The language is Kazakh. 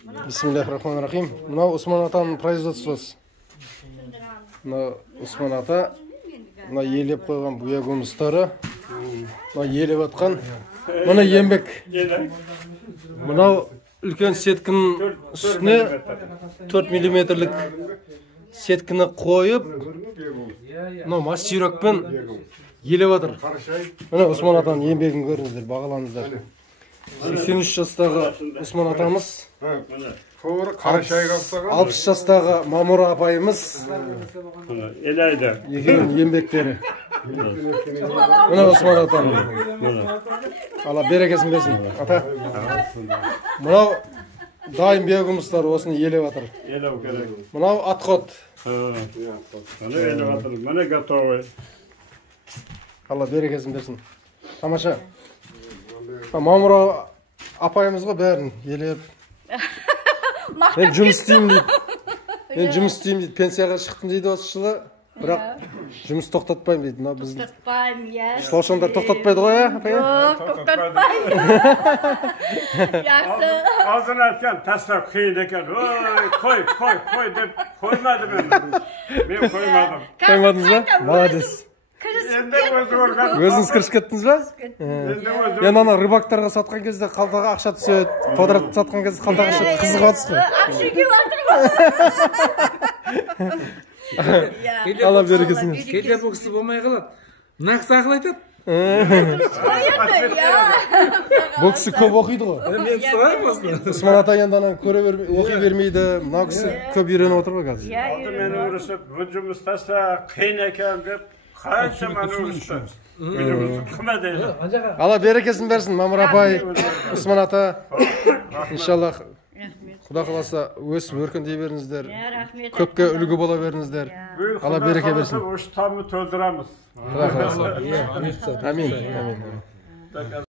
Bismillahirrahmanirrahim. Мынау Усман атаның производствосы. Мына Усман ата мына елеп қойған бұя көмістері. Мына елеп атқан. Мына еңбек. Мынау үлкен сеткінің үстіне 4 миллиметрлік сеткіні қойып, мынау мастерокпен елеп атыр. Мына Усман атаның еңбегін көріңіздер, бағалаңыздар. 83 жастағы Усман атамыз, 60 жастағы Мамура апайымыз, екеуінің еңбектері. Мына Усман атам. Алла берекесін берсін. Ата. Мынау дайын био жұмыстары осыны елеп атыр. Мынау отход. Мына елеп атыр. Мына готовый. Алла берекесін берсін. Тамаша. Мамура апайымызға бәрін елеп. Мен жұмыс істеймін дейді. Пенсияға шықтым дейді осы жылы. Бірақ жұмыс тоқтатпаймын дейді. Тоқтатпаймын, иә. Шлаушандар тоқтатпайды ғой, апай? Жоқ, тоқтатпаймын. Жақсы. Азын айтқан тастап қиын екен. Қой деп қоймады мен. Мен қоймадым. Қоймадыңыз ба? Молодец. Өзіңіз кіріс кеттіңіз ба? Енді ана рыбактарға сатқан кезде қалтаға ақша түседі, квадрат сатқан кезде қалтаға ақша қызығып атсыз ғой? Алла берекесін. Кейде бұл кісі болмай қалады. Нақсы ақыл айтады. Бұл кісі көп оқиды ғой. Мен сұраймын осыны. Усман ата енді оқи бермейді. Мына кісі көп үйреніп отыр ғой қазір. Алды мені ұрысып, бұл жұмыс таста қиын екен деп, қанша мені ұрысты. Қыма дейді. Алла берекесін берсін, Мамыр апай, Усман ата. Иншаллах, Құда қаласа өсіп өркендей беріңіздер. Көпке үлгі бола беріңіздер. Алла береке берсін. Осы тамы төлдірамыз. Құда қаласа. Амин.